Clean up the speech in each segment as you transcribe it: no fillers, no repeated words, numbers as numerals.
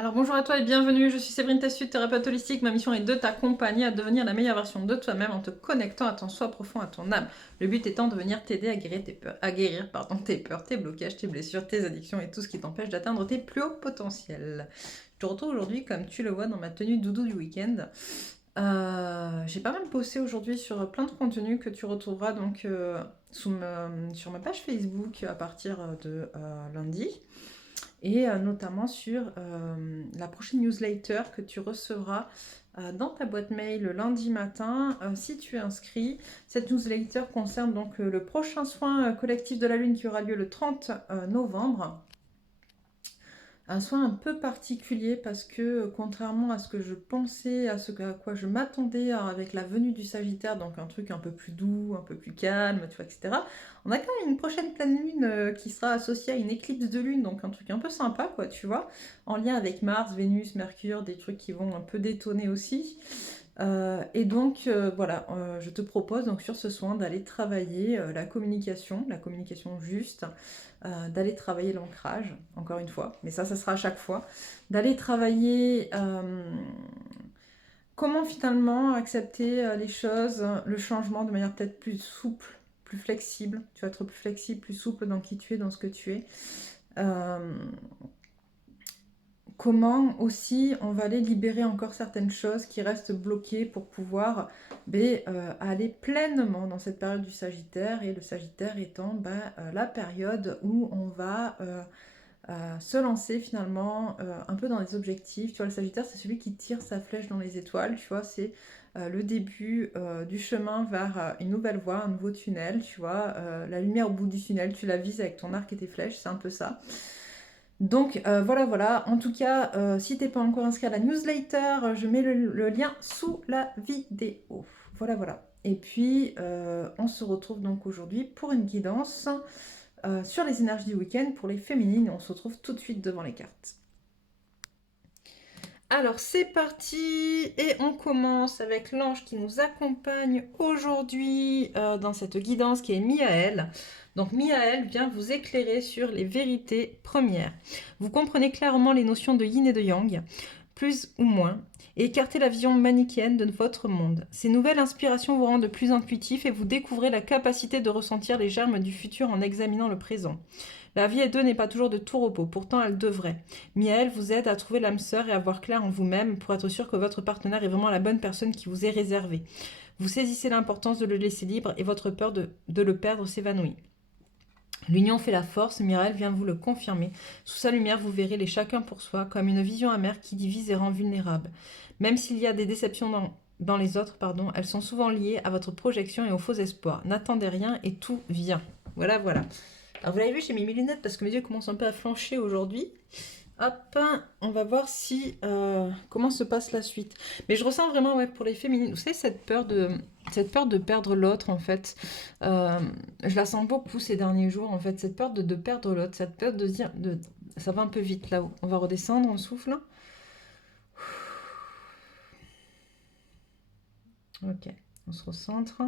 Alors bonjour à toi et bienvenue, je suis Séverine Tessu, thérapeute holistique. Ma mission est de t'accompagner à devenir la meilleure version de toi-même en te connectant à ton soi profond, à ton âme. Le but étant de venir t'aider à guérir tes peurs, tes blocages, tes blessures, tes addictions et tout ce qui t'empêche d'atteindre tes plus hauts potentiels. Je te retrouve aujourd'hui, comme tu le vois, dans ma tenue doudou du week-end. J'ai pas mal posté aujourd'hui sur plein de contenus que tu retrouveras donc sur ma page Facebook à partir de lundi et notamment sur la prochaine newsletter que tu recevras dans ta boîte mail le lundi matin si tu es inscrit. Cette newsletter concerne donc le prochain soin collectif de la Lune qui aura lieu le 30 novembre. Un soin un peu particulier parce que contrairement à ce que je pensais, à quoi je m'attendais avec la venue du Sagittaire, donc un truc un peu plus doux, un peu plus calme, tu vois, etc. On a quand même une prochaine pleine lune qui sera associée à une éclipse de lune, donc un truc un peu sympa, quoi, tu vois, en lien avec Mars, Vénus, Mercure, des trucs qui vont un peu détonner aussi. Et donc voilà, je te propose donc sur ce soin d'aller travailler la communication juste, d'aller travailler l'ancrage, encore une fois, mais ça sera à chaque fois, d'aller travailler comment finalement accepter les choses, le changement de manière peut-être plus souple, plus flexible, tu vas être plus flexible, plus souple dans qui tu es, dans ce que tu es. Euh, Comment aussi on va aller libérer encore certaines choses qui restent bloquées pour pouvoir aller pleinement dans cette période du Sagittaire, et le Sagittaire étant la période où on va se lancer finalement un peu dans les objectifs. Tu vois, le Sagittaire, c'est celui qui tire sa flèche dans les étoiles, tu vois, c'est le début du chemin vers une nouvelle voie, un nouveau tunnel, tu vois, la lumière au bout du tunnel, tu la vises avec ton arc et tes flèches, c'est un peu ça. Donc voilà. En tout cas, si t'es pas encore inscrit à la newsletter, je mets le lien sous la vidéo. Voilà. Et puis, on se retrouve donc aujourd'hui pour une guidance sur les énergies du week-end pour les féminines. Et on se retrouve tout de suite devant les cartes. Alors c'est parti et on commence avec l'ange qui nous accompagne aujourd'hui dans cette guidance qui est Miaël. Donc Miaël vient vous éclairer sur les vérités premières. Vous comprenez clairement les notions de yin et de yang, plus ou moins, et écartez la vision manichéenne de votre monde. Ces nouvelles inspirations vous rendent plus intuitif et vous découvrez la capacité de ressentir les germes du futur en examinant le présent. La vie à deux n'est pas toujours de tout repos, pourtant elle devrait. Miaël vous aide à trouver l'âme sœur et à voir clair en vous-même pour être sûr que votre partenaire est vraiment la bonne personne qui vous est réservée. Vous saisissez l'importance de le laisser libre et votre peur de le perdre s'évanouit. L'union fait la force, Miaël vient vous le confirmer. Sous sa lumière, vous verrez les chacun pour soi comme une vision amère qui divise et rend vulnérable. Même s'il y a des déceptions dans les autres, elles sont souvent liées à votre projection et aux faux espoirs. N'attendez rien et tout vient. Voilà. Alors vous l'avez vu, j'ai mis mes lunettes parce que mes yeux commencent un peu à flancher aujourd'hui. Hop, on va voir si comment se passe la suite. Mais je ressens vraiment, ouais, pour les féminines, vous savez, cette peur de perdre l'autre, en fait. Je la sens beaucoup ces derniers jours, en fait, cette peur de perdre l'autre, cette peur de dire, ça va un peu vite là-haut. On va redescendre, on souffle. Ok, on se recentre.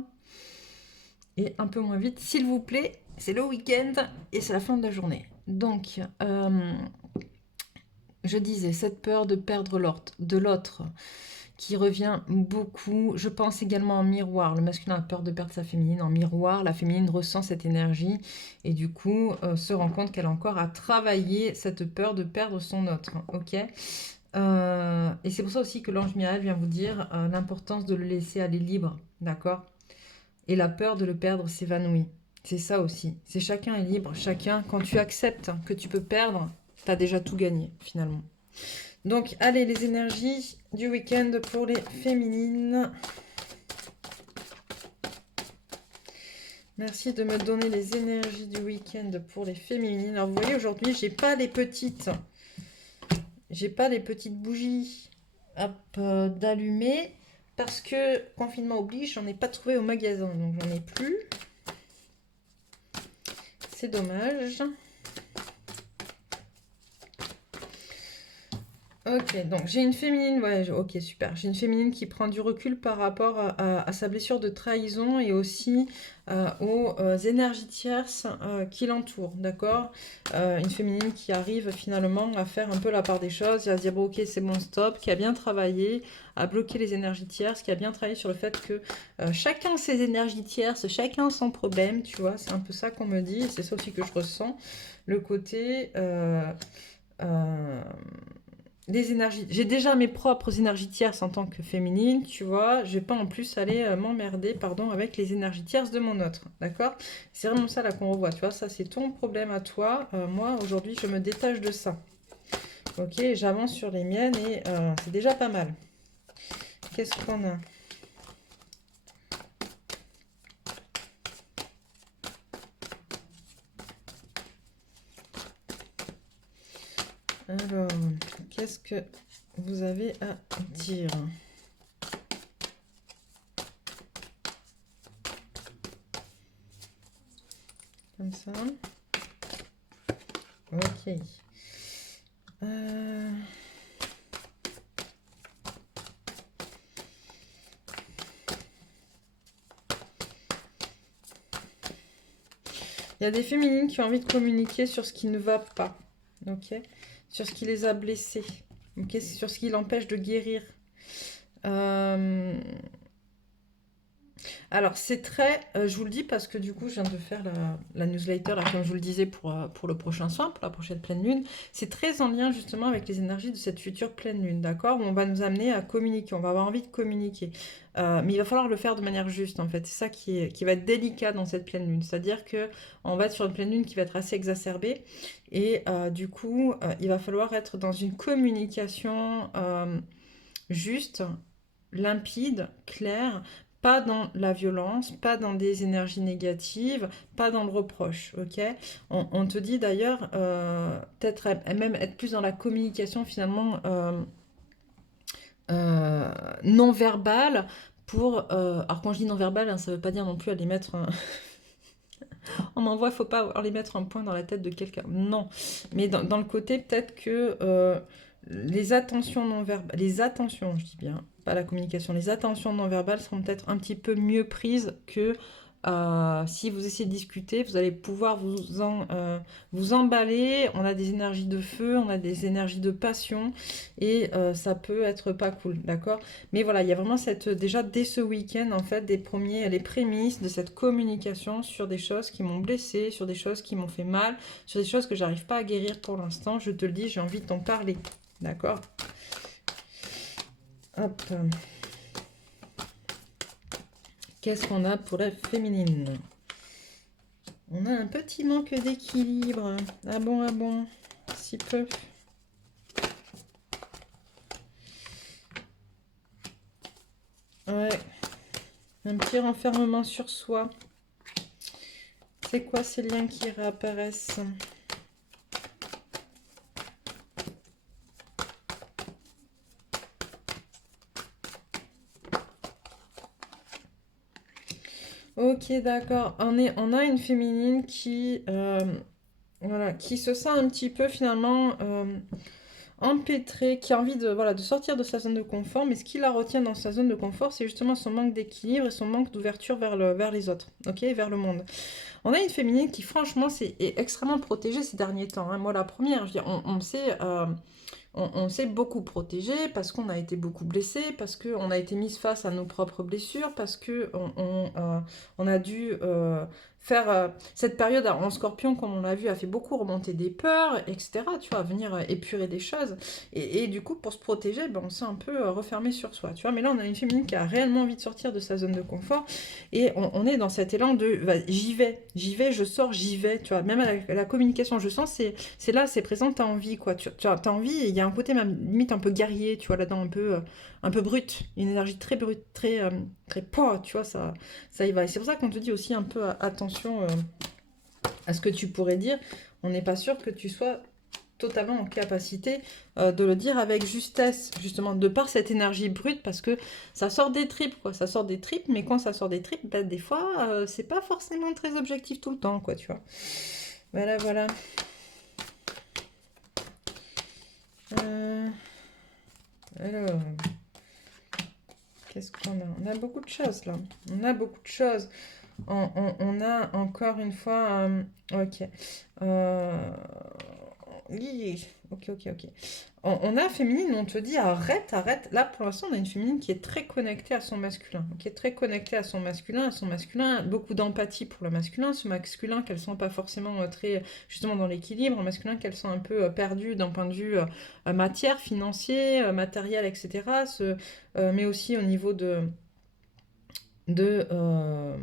Et un peu moins vite, s'il vous plaît. C'est le week-end et c'est la fin de la journée. Donc, je disais, cette peur de perdre l'autre qui revient beaucoup. Je pense également en miroir. Le masculin a peur de perdre sa féminine. En miroir, la féminine ressent cette énergie et du coup se rend compte qu'elle a encore à travailler cette peur de perdre son autre. Ok. Et c'est pour ça aussi que l'ange Miaël vient vous dire l'importance de le laisser aller libre. D'accord. Et la peur de le perdre s'évanouit. C'est ça aussi. C'est chacun est libre. Chacun, quand tu acceptes que tu peux perdre, t'as déjà tout gagné finalement. Donc, allez, les énergies du week-end pour les féminines. Merci de me donner les énergies du week-end pour les féminines. Alors, vous voyez, aujourd'hui, j'ai pas les petites bougies d'allumer parce que confinement oblige, j'en ai pas trouvé au magasin, donc j'en ai plus. C'est dommage. Ok, donc j'ai une féminine, ouais, ok, super. J'ai une féminine qui prend du recul par rapport à sa blessure de trahison et aussi aux énergies tierces qui l'entourent, d'accord? Une féminine qui arrive finalement à faire un peu la part des choses et à se dire, bon, ok, c'est bon, stop, qui a bien travaillé, à bloquer les énergies tierces, qui a bien travaillé sur le fait que chacun ses énergies tierces, chacun son problème, tu vois, c'est un peu ça qu'on me dit, et c'est ça aussi que je ressens, le côté... euh, les énergies. J'ai déjà mes propres énergies tierces en tant que féminine, tu vois. Je vais pas en plus aller m'emmerder, pardon, avec les énergies tierces de mon autre, d'accord? C'est vraiment ça là qu'on revoit, tu vois. Ça, c'est ton problème à toi. Moi, aujourd'hui, je me détache de ça. Ok, j'avance sur les miennes et c'est déjà pas mal. Qu'est-ce qu'on a? Alors, qu'est-ce que vous avez à dire? Comme ça. Ok. Euh, Il y a des féminines qui ont envie de communiquer sur ce qui ne va pas, ok? Sur ce qui les a blessées, ok? Sur ce qui l'empêche de guérir. Euh, Alors, c'est très... je vous le dis parce que du coup, je viens de faire la newsletter, là, comme je vous le disais, pour le prochain soin, pour la prochaine pleine lune. C'est très en lien justement avec les énergies de cette future pleine lune, d'accord? Où on va nous amener à communiquer, on va avoir envie de communiquer. Mais il va falloir le faire de manière juste, en fait. C'est ça qui va être délicat dans cette pleine lune. C'est-à-dire que on va être sur une pleine lune qui va être assez exacerbée. Et du coup, il va falloir être dans une communication juste, limpide, claire, pas dans la violence, pas dans des énergies négatives, pas dans le reproche, ok? On te dit d'ailleurs, peut-être même être plus dans la communication finalement euh, non verbale pour... alors quand je dis non verbale, hein, ça veut pas dire non plus aller mettre... on m'envoie, il faut pas aller mettre un point dans la tête de quelqu'un. Non, mais dans le côté peut-être que les attentions non verbales, les attentions, je dis bien, pas la communication, les attentions non verbales seront peut-être un petit peu mieux prises que si vous essayez de discuter, vous allez pouvoir vous emballer. On a des énergies de feu, on a des énergies de passion et ça peut être pas cool, d'accord? Mais voilà, il y a vraiment cette, déjà dès ce week-end, en fait, les prémices de cette communication sur des choses qui m'ont blessée, sur des choses qui m'ont fait mal, sur des choses que j'arrive pas à guérir pour l'instant. Je te le dis, j'ai envie de t'en parler. D'accord? Hop. Qu'est-ce qu'on a pour la féminine? On a un petit manque d'équilibre. Ah bon, ah bon. Si peu. Ouais. Un petit renfermement sur soi. C'est quoi ces liens qui réapparaissent? Ok, d'accord. On a une féminine voilà, qui se sent un petit peu finalement empêtrée, qui a envie de, voilà, de sortir de sa zone de confort, mais ce qui la retient dans sa zone de confort, c'est justement son manque d'équilibre et son manque d'ouverture vers les autres, ok, vers le monde. On a une féminine qui, franchement, est extrêmement protégée ces derniers temps, hein. Moi, la première, je veux dire, on sait. On s'est beaucoup protégé parce qu'on a été beaucoup blessé, parce qu'on a été mise face à nos propres blessures, parce que on a dû faire cette période en scorpion, comme on l'a vu, a fait beaucoup remonter des peurs, etc. Tu vois, venir épurer des choses. Et du coup, pour se protéger, ben, on s'est un peu refermé sur soi. Tu vois, mais là, on a une féminine qui a réellement envie de sortir de sa zone de confort. Et on est dans cet élan de j'y vais, je sors, j'y vais. Tu vois, même à la communication, je sens, c'est là, c'est présent, t'as envie, quoi. Tu as envie, et il y a un côté même limite un peu guerrier, tu vois, là-dedans, un peu brut, une énergie très brute, très poids, tu vois, ça y va. Et c'est pour ça qu'on te dit aussi un peu attention à ce que tu pourrais dire. On n'est pas sûr que tu sois totalement en capacité de le dire avec justesse, justement, de par cette énergie brute, parce que ça sort des tripes, quoi. Ça sort des tripes, mais quand ça sort des tripes, ben, des fois, c'est pas forcément très objectif tout le temps, quoi, tu vois. Voilà, voilà. Euh, Alors, qu'est-ce qu'on a? On a beaucoup de choses là. On a beaucoup de choses. On a encore une fois... ok. Ok, ok, ok. On a féminine, on te dit arrête, arrête. Là, pour l'instant, on a une féminine qui est très connectée à son masculin. Qui est très connectée à son masculin, beaucoup d'empathie pour le masculin. Ce masculin qu'elle sent pas forcément très, justement, dans l'équilibre. Un masculin qu'elle sent un peu perdu d'un point de vue matière, financier, matériel, etc. Mais aussi au niveau de, euh,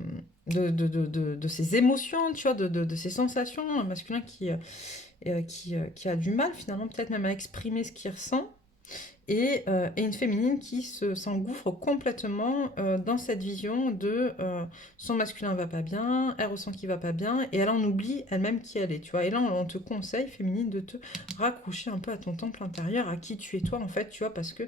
de ses émotions, tu vois, de ses sensations. Un masculin qui a du mal finalement peut-être même à exprimer ce qu'il ressent, et une féminine qui s'engouffre complètement dans cette vision de son masculin va pas bien, elle ressent qu'il va pas bien, et elle en oublie elle-même qui elle est, tu vois. Et là, on te conseille, féminine, de te raccrocher un peu à ton temple intérieur, à qui tu es toi, en fait, tu vois, parce que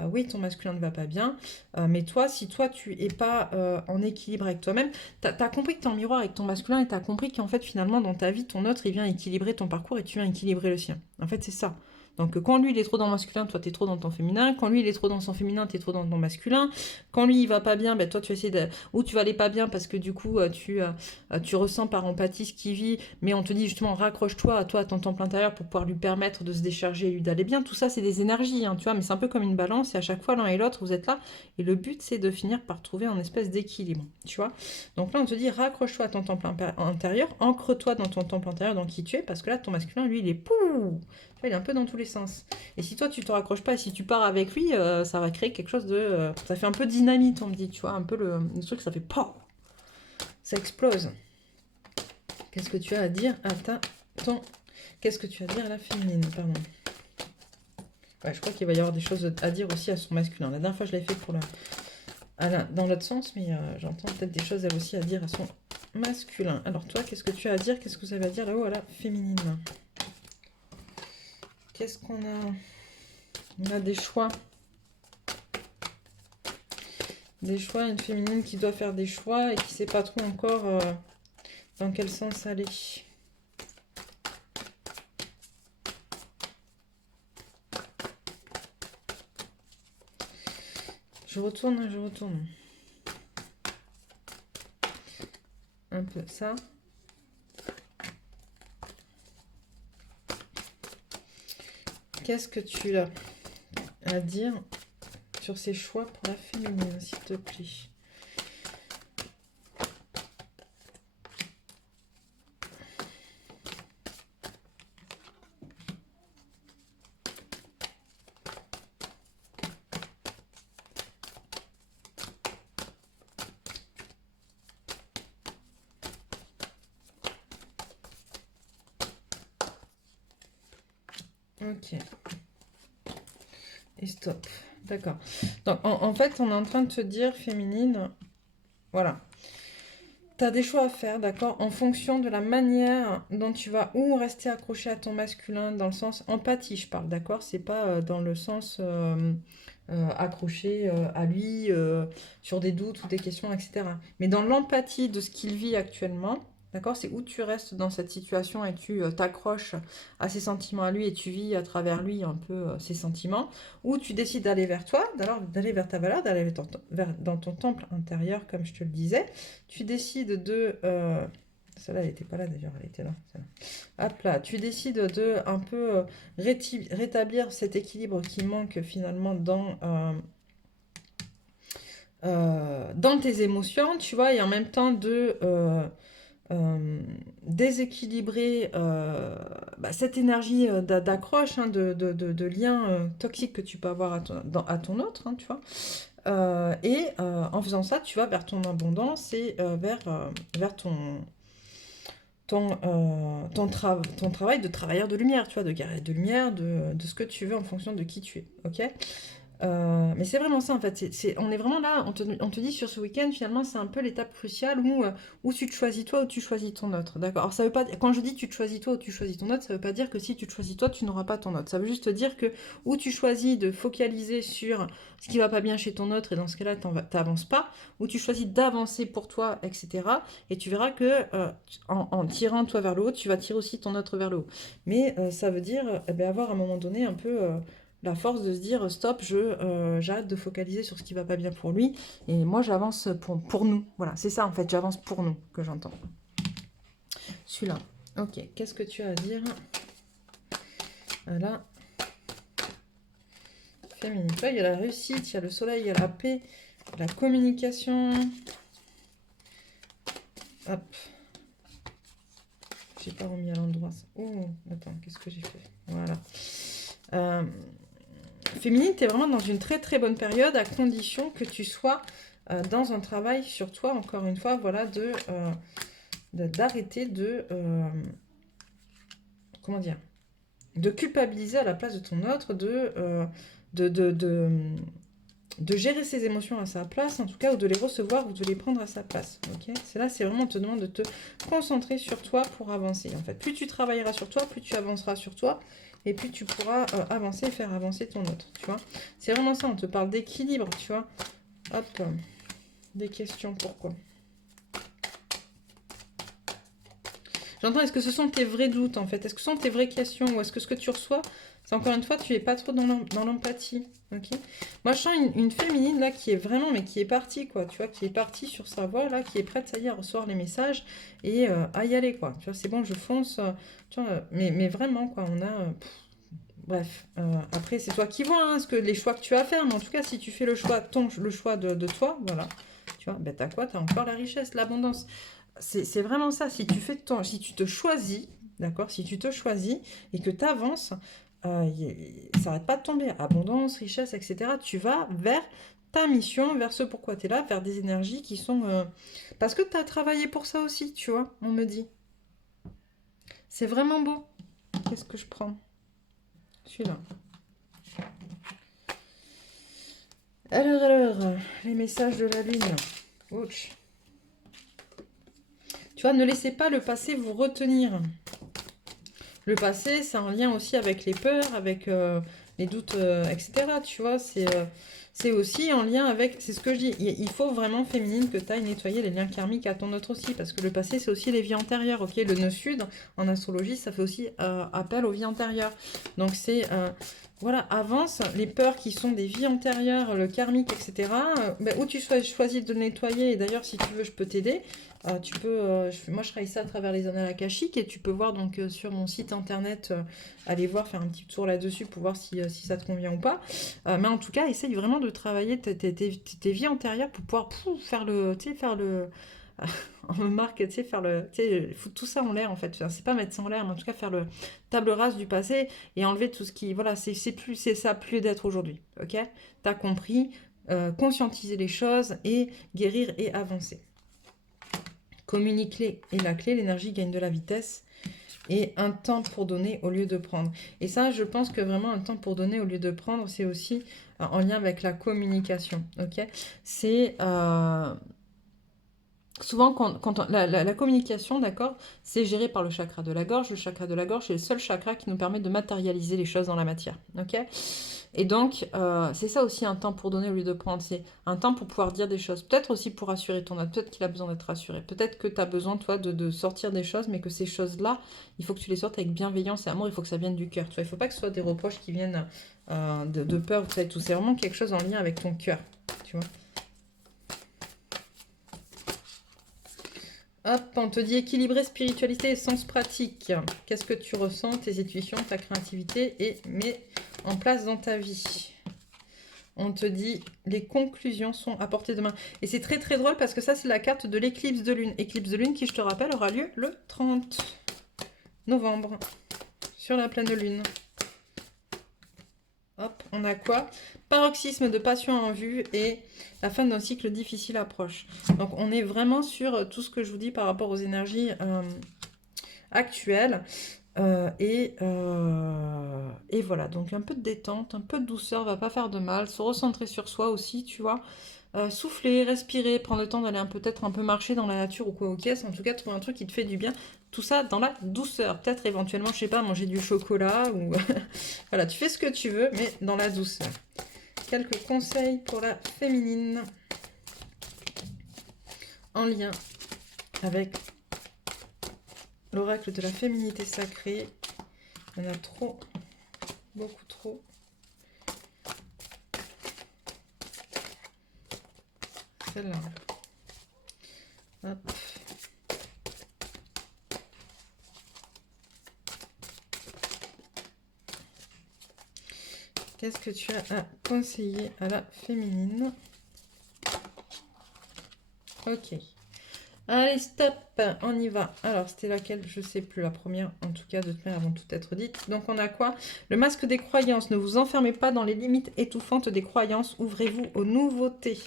oui, ton masculin ne va pas bien, mais toi, si toi, tu es pas en équilibre avec toi-même, t'as compris que t'es en miroir avec ton masculin, et t'as compris qu'en fait, finalement, dans ta vie, ton autre, il vient équilibrer ton parcours, et tu viens équilibrer le sien. En fait, c'est ça. Donc quand lui il est trop dans le masculin, toi t'es trop dans ton féminin. Quand lui il est trop dans son féminin, t'es trop dans ton masculin. Quand lui il va pas bien, ben toi tu essaies de... Ou tu vas aller pas bien parce que du coup tu ressens par empathie ce qu'il vit, mais on te dit justement raccroche-toi à toi, à ton temple intérieur pour pouvoir lui permettre de se décharger et lui d'aller bien. Tout ça c'est des énergies, hein, tu vois, mais c'est un peu comme une balance et à chaque fois l'un et l'autre vous êtes là. Et le but c'est de finir par trouver un espèce d'équilibre, tu vois. Donc là on te dit raccroche-toi à ton temple intérieur, ancre-toi dans ton temple intérieur, dans qui tu es, parce que là ton masculin lui il est pouh, il est un peu dans tous les sens. Et si toi, tu te raccroches pas et si tu pars avec lui, ça va créer quelque chose de... ça fait un peu dynamite, on me dit, tu vois, un peu le truc, ça fait POW, ça explose. Qu'est-ce que tu as à dire à Qu'est-ce que tu as à dire à la féminine, pardon. Ouais, je crois qu'il va y avoir des choses à dire aussi à son masculin. La dernière fois, je l'ai fait pour dans l'autre sens, mais j'entends peut-être des choses elle aussi à dire à son masculin. Alors toi, qu'est-ce que tu as à dire? Qu'est-ce que vous avez à dire là-haut à la féminine? Qu'est-ce qu'on a? On a des choix. Des choix, une féminine qui doit faire des choix et qui ne sait pas trop encore dans quel sens aller. Je retourne. Un peu ça. Qu'est-ce que tu as à dire sur ces choix pour la féminine, s'il te plaît? Ok. Et stop. D'accord. Donc, en fait, on est en train de te dire, féminine, voilà. Tu as des choix à faire, d'accord, en fonction de la manière dont tu vas ou rester accroché à ton masculin, dans le sens empathie, je parle, d'accord? C'est pas dans le sens accroché à lui sur des doutes ou des questions, etc. Mais dans l'empathie de ce qu'il vit actuellement, d'accord? C'est où tu restes dans cette situation et tu t'accroches à ses sentiments à lui et tu vis à travers lui un peu ses sentiments, ou tu décides d'aller vers toi, d'aller vers ta valeur, d'aller dans ton temple intérieur, comme je te le disais. Tu décides de... celle-là, elle n'était pas là d'ailleurs, elle était là. Hop là, tu décides de un peu rétablir cet équilibre qui manque finalement dans tes émotions, tu vois, et en même temps de déséquilibrer cette énergie d'accroche, hein, de lien toxique que tu peux avoir à ton autre, hein, tu vois. En faisant ça, tu vas vers ton abondance et vers ton travail de travailleur de lumière, tu vois, de guerrier de lumière, de ce que tu veux en fonction de qui tu es, ok? Mais c'est vraiment ça en fait, on est vraiment là, on te dit sur ce week-end finalement c'est un peu l'étape cruciale où tu te choisis toi ou tu choisis ton autre, d'accord? Alors ça veut pas quand je dis tu te choisis toi ou tu choisis ton autre, ça veut pas dire que si tu te choisis toi tu n'auras pas ton autre, ça veut juste dire que ou tu choisis de focaliser sur ce qui va pas bien chez ton autre et dans ce cas-là t'avances pas, ou tu choisis d'avancer pour toi, etc. Et tu verras que en tirant toi vers le haut, tu vas tirer aussi ton autre vers le haut. Mais ça veut dire avoir à un moment donné un peu... la force de se dire stop, j'arrête de focaliser sur ce qui va pas bien pour lui et moi j'avance pour nous. Voilà, c'est ça en fait, j'avance pour nous que j'entends. Celui-là. Ok, qu'est-ce que tu as à dire? Voilà. Féminine. Là, il y a la réussite, il y a le soleil, il y a la paix, la communication. Hop. J'ai pas remis à l'endroit. Oh, attends, qu'est-ce que j'ai fait? Voilà. Féminine, tu es vraiment dans une très très bonne période à condition que tu sois dans un travail sur toi, encore une fois, voilà, d'arrêter comment dire, de culpabiliser à la place de ton autre, de gérer ses émotions à sa place, en tout cas, ou de les recevoir ou de les prendre à sa place. Ok, c'est là, c'est vraiment, on te demande de te concentrer sur toi pour avancer. En fait, plus tu travailleras sur toi, plus tu avanceras sur toi, et plus tu pourras avancer et faire avancer ton autre, tu vois. C'est vraiment ça, on te parle d'équilibre, tu vois. Hop, des questions, pourquoi? J'entends, est-ce que ce sont tes vrais doutes, en fait? Est-ce que ce sont tes vraies questions? Ou est-ce que ce que tu reçois, c'est encore une fois, tu n'es pas trop dans l'empathie, ok? Moi, je sens une féminine, là, qui est vraiment, mais qui est partie, quoi, tu vois, qui est partie sur sa voie, là, qui est prête, ça y est, à recevoir les messages et à y aller, quoi. Tu vois, c'est bon, je fonce, tu vois, mais vraiment, quoi, on a... bref, après, c'est toi qui vois, hein, les choix que tu as à faire, mais en tout cas, si tu fais le choix, le choix de toi, voilà, tu vois, ben t'as quoi? T'as encore la richesse, l'abondance. C'est vraiment ça. Si tu fais si tu te choisis, d'accord, si tu te choisis et que tu avances, ça n'arrête pas de tomber. Abondance, richesse, etc. Tu vas vers ta mission, vers ce pourquoi tu es là, vers des énergies qui sont... parce que tu as travaillé pour ça aussi, tu vois, on me dit. C'est vraiment beau. Qu'est-ce que je prends? Celui-là. Alors, les messages de la lune. Ouch. Tu vois, ne laissez pas le passé vous retenir. Le passé, c'est en lien aussi avec les peurs, avec les doutes, etc. Tu vois, c'est aussi en lien avec... C'est ce que je dis. Il faut vraiment, féminine, que tu ailles nettoyer les liens karmiques à ton autre aussi. Parce que le passé, c'est aussi les vies antérieures. Ok, le nœud sud, en astrologie, ça fait aussi appel aux vies antérieures. Donc, c'est... voilà, avance. Les peurs qui sont des vies antérieures, le karmique, etc. Où tu choisis de le nettoyer. Et d'ailleurs, si tu veux, je peux t'aider. Tu peux, moi je travaille ça à travers les annales akashiques et tu peux voir donc sur mon site internet, aller voir, faire un petit tour là-dessus pour voir si ça te convient ou pas. Mais en tout cas, essaye vraiment de travailler tes vies antérieures pour pouvoir faire le, tu sais, faire le, on me marque, tu sais, faire le, tu sais, foutre tout ça en l'air en fait. Enfin, c'est pas mettre ça en l'air, mais en tout cas faire le table rase du passé et enlever tout ce qui, voilà, c'est ça plus d'être aujourd'hui. Ok? T'as compris, conscientiser les choses et guérir et avancer. Communiquer est la clé, l'énergie gagne de la vitesse et un temps pour donner au lieu de prendre. Et ça, je pense que vraiment un temps pour donner au lieu de prendre, c'est aussi en lien avec la communication. Ok, c'est souvent quand la communication, d'accord, c'est géré par le chakra de la gorge. Le chakra de la gorge, c'est le seul chakra qui nous permet de matérialiser les choses dans la matière. Ok. Et donc, c'est ça aussi un temps pour donner au lieu de prendre. C'est un temps pour pouvoir dire des choses. Peut-être aussi pour rassurer ton autre. Peut-être qu'il a besoin d'être rassuré. Peut-être que tu as besoin, toi, de sortir des choses, mais que ces choses-là, il faut que tu les sortes avec bienveillance et amour. Il faut que ça vienne du cœur. Tu vois, il ne faut pas que ce soit des reproches qui viennent de peur. Tout. C'est vraiment quelque chose en lien avec ton cœur. Tu vois. Hop, on te dit équilibrer spiritualité et sens pratique. Qu'est-ce que tu ressens, tes intuitions, ta créativité et mets en place dans ta vie. On te dit les conclusions sont à portée de main. Et c'est très très drôle parce que ça c'est la carte de l'éclipse de lune. Éclipse de lune qui, je te rappelle, aura lieu le 30 novembre sur la pleine lune. Hop, on a quoi? Paroxysme de passion en vue et la fin d'un cycle difficile approche. Donc on est vraiment sur tout ce que je vous dis par rapport aux énergies actuelles. Et voilà, donc un peu de détente, un peu de douceur, va pas faire de mal. Se recentrer sur soi aussi, tu vois. Souffler, respirer, prendre le temps d'aller peut-être un peu marcher dans la nature ou quoi aux caisses. En tout cas, trouver un truc qui te fait du bien. Tout ça dans la douceur. Peut-être éventuellement, je sais pas, manger du chocolat ou... voilà, tu fais ce que tu veux, mais dans la douceur. Quelques conseils pour la féminine en lien avec l'oracle de la féminité sacrée. Il y en a trop, beaucoup trop. celle-là. Hop. Qu'est-ce que tu as à conseiller à la féminine? Ok. Allez, stop, on y va. Alors, c'était laquelle? Je sais plus, la première, en tout cas, de toute manière, avant tout être dite. Donc, on a quoi? Le masque des croyances. Ne vous enfermez pas dans les limites étouffantes des croyances. Ouvrez-vous aux nouveautés.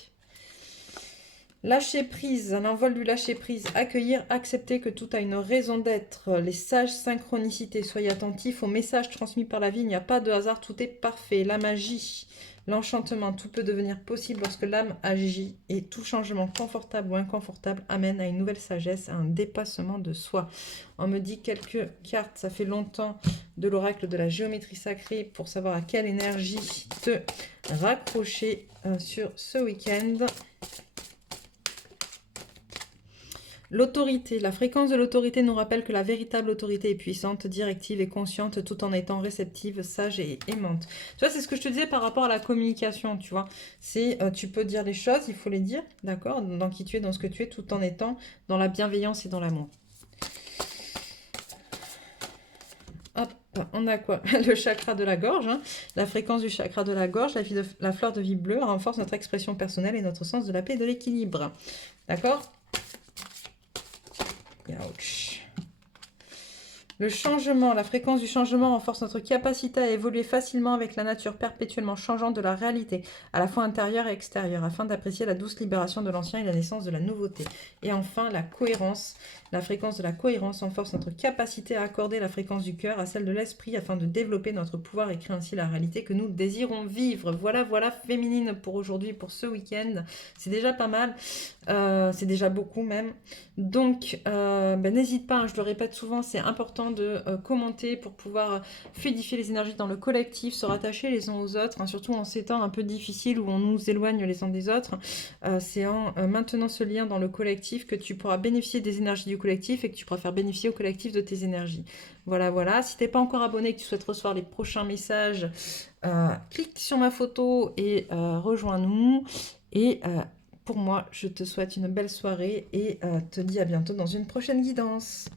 Lâcher prise, l'envol du lâcher prise. Accueillir, accepter que tout a une raison d'être. Les sages synchronicités. Soyez attentifs aux messages transmis par la vie. Il n'y a pas de hasard, tout est parfait. La magie. L'enchantement, tout peut devenir possible lorsque l'âme agit et tout changement confortable ou inconfortable amène à une nouvelle sagesse, à un dépassement de soi. On me dit quelques cartes, ça fait longtemps, de l'oracle de la géométrie sacrée pour savoir à quelle énergie te raccrocher sur ce week-end. L'autorité. La fréquence de l'autorité nous rappelle que la véritable autorité est puissante, directive et consciente tout en étant réceptive, sage et aimante. Tu vois, c'est ce que je te disais par rapport à la communication, tu vois. C'est, tu peux dire les choses, il faut les dire, d'accord, dans qui tu es, dans ce que tu es, tout en étant dans la bienveillance et dans l'amour. Hop, on a quoi? Le chakra de la gorge, hein. La fréquence du chakra de la gorge, la fleur de vie bleue renforce notre expression personnelle et notre sens de la paix et de l'équilibre. D'accord? Ouch. Le changement, la fréquence du changement renforce notre capacité à évoluer facilement avec la nature perpétuellement changeante de la réalité, à la fois intérieure et extérieure, afin d'apprécier la douce libération de l'ancien et la naissance de la nouveauté. Et enfin, la cohérence. La fréquence de la cohérence renforce notre capacité à accorder la fréquence du cœur à celle de l'esprit afin de développer notre pouvoir et créer ainsi la réalité que nous désirons vivre. Voilà, voilà, féminine pour aujourd'hui, pour ce week-end. C'est déjà pas mal. C'est déjà beaucoup même. Donc, n'hésite pas, hein, je le répète souvent, c'est important de commenter pour pouvoir fluidifier les énergies dans le collectif, se rattacher les uns aux autres, hein, surtout en ces temps un peu difficiles où on nous éloigne les uns des autres. C'est en maintenant ce lien dans le collectif que tu pourras bénéficier des énergies du collectif et que tu pourras faire bénéficier au collectif de tes énergies. Voilà, voilà. Si tu n'es pas encore abonné et que tu souhaites recevoir les prochains messages, clique sur ma photo et rejoins-nous. Et pour moi, je te souhaite une belle soirée et te dis à bientôt dans une prochaine guidance.